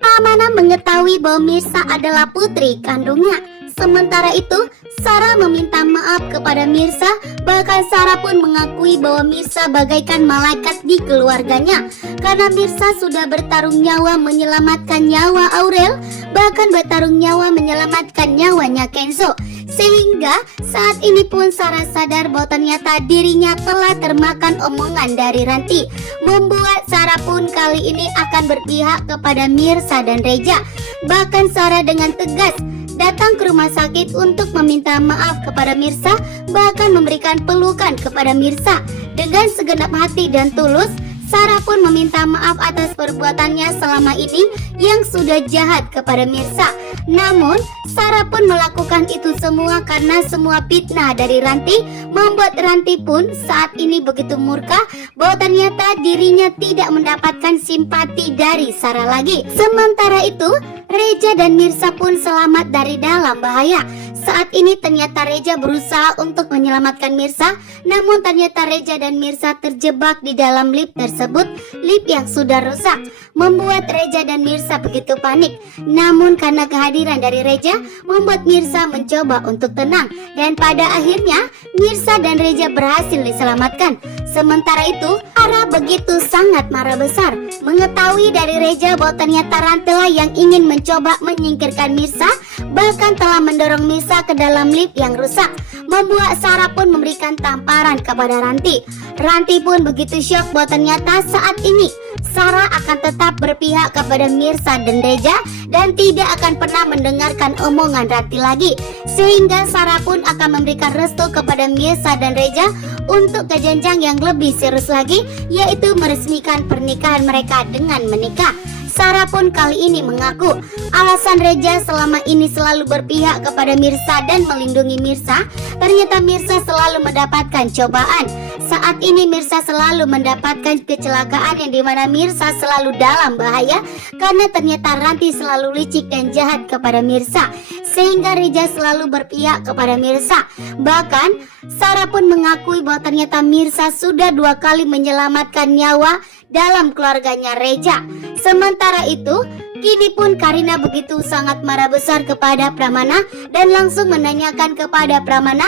Pramana mengetahui bahwa Mirsa adalah putri kandungnya. Sementara itu, Sarah meminta maaf kepada Mirsa. Bahkan Sarah pun mengakui bahwa Mirsa bagaikan malaikat di keluarganya, karena Mirsa sudah bertarung nyawa menyelamatkan nyawa Aurel, bahkan bertarung nyawa menyelamatkan nyawanya Kenzo. Sehingga saat ini pun Sarah sadar bahwa ternyata dirinya telah termakan omongan dari Ranti, membuat Sarah pun kali ini akan berpihak kepada Mirsa dan Reja. Bahkan Sarah dengan tegas datang ke rumah sakit untuk meminta maaf kepada Mirsa, bahkan memberikan pelukan kepada Mirsa. Dengan segenap hati dan tulus, Sarah pun meminta maaf atas perbuatannya selama ini yang sudah jahat kepada Mirsa. Namun, Sarah pun melakukan itu semua karena semua fitnah dari Ranti, membuat Ranti pun saat ini begitu murka bahwa ternyata dirinya tidak mendapatkan simpati dari Sarah lagi. Sementara itu, Reja dan Mirsa pun selamat dari dalam bahaya. Saat ini ternyata Reja berusaha untuk menyelamatkan Mirsa, namun ternyata Reja dan Mirsa terjebak di dalam lift tersebut, lift yang sudah rusak, membuat Reja dan Mirsa begitu panik. Namun karena kehadiran dari Reja, membuat Mirsa mencoba untuk tenang, dan pada akhirnya Mirsa dan Reja berhasil diselamatkan. Sementara itu, Sarah begitu sangat marah besar mengetahui dari Reja bahwa ternyata Rantelah yang ingin mencoba menyingkirkan Mirsa, bahkan telah mendorong Mirsa ke dalam lift yang rusak, membuat Sarah pun memberikan tamparan kepada Ranti. Ranti pun begitu syok bahwa ternyata saat ini Sarah akan tetap berpihak kepada Mirsa dan Reja dan tidak akan pernah mendengarkan omongan Ranti lagi. Sehingga Sarah pun akan memberikan restu kepada Mirsa dan Reja untuk ke jenjang yang lebih serius lagi, yaitu meresmikan pernikahan mereka dengan menikah. Sarah pun kali ini mengaku alasan Reja selama ini selalu berpihak kepada Mirsa dan melindungi Mirsa, ternyata Mirsa selalu mendapatkan cobaan. Saat ini Mirsa selalu mendapatkan kecelakaan yang dimana Mirsa selalu dalam bahaya karena ternyata Ranti selalu licik dan jahat kepada Mirsa, sehingga Reja selalu berpihak kepada Mirsa. Bahkan Sarah pun mengakui bahwa ternyata Mirsa sudah 2 kali menyelamatkan nyawa dalam keluarganya Reja. Sementara itu, kini pun Karina begitu sangat marah besar kepada Pramana dan langsung menanyakan kepada Pramana,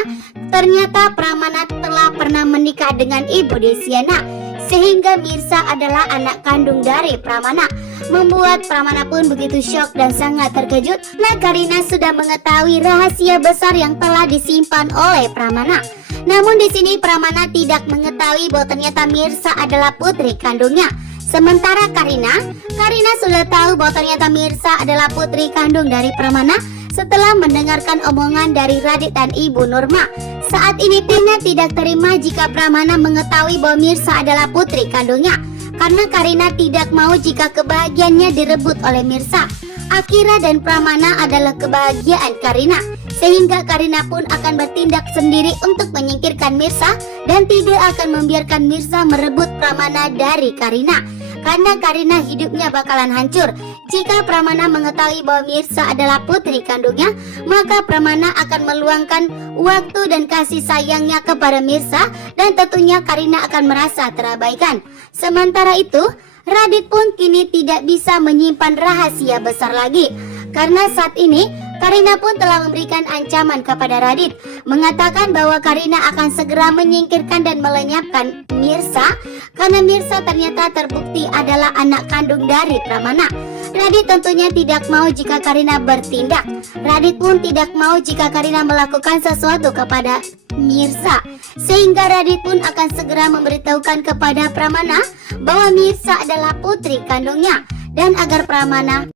ternyata Pramana telah pernah menikah dengan Ibu Desiana, sehingga Mirsa adalah anak kandung dari Pramana, membuat Pramana pun begitu syok dan sangat terkejut. Nah, Karina sudah mengetahui rahasia besar yang telah disimpan oleh Pramana. Namun di sini Pramana tidak mengetahui bahwa ternyata Mirsa adalah putri kandungnya. Sementara Karina sudah tahu bahwa ternyata Mirsa adalah putri kandung dari Pramana setelah mendengarkan omongan dari Radit dan Ibu Nurma. Saat ini Tina tidak terima jika Pramana mengetahui bahwa Mirsa adalah putri kandungnya, karena Karina tidak mau jika kebahagiaannya direbut oleh Mirsa. Akira dan Pramana adalah kebahagiaan Karina, sehingga Karina pun akan bertindak sendiri untuk menyingkirkan Mirsa dan tidak akan membiarkan Mirsa merebut Pramana dari Karina. Karena Karina hidupnya bakalan hancur jika Pramana mengetahui bahwa Mirsa adalah putri kandungnya, maka Pramana akan meluangkan waktu dan kasih sayangnya kepada Mirsa dan tentunya Karina akan merasa terabaikan. Sementara itu, Radit pun kini tidak bisa menyimpan rahasia besar lagi, karena saat ini Karina pun telah memberikan ancaman kepada Radit, mengatakan bahwa Karina akan segera menyingkirkan dan melenyapkan Mirsa karena Mirsa ternyata terbukti adalah anak kandung dari Pramana. Radit tentunya tidak mau jika Karina bertindak. Radit pun tidak mau jika Karina melakukan sesuatu kepada Mirsa, sehingga Radit pun akan segera memberitahukan kepada Pramana bahwa Mirsa adalah putri kandungnya, dan agar Pramana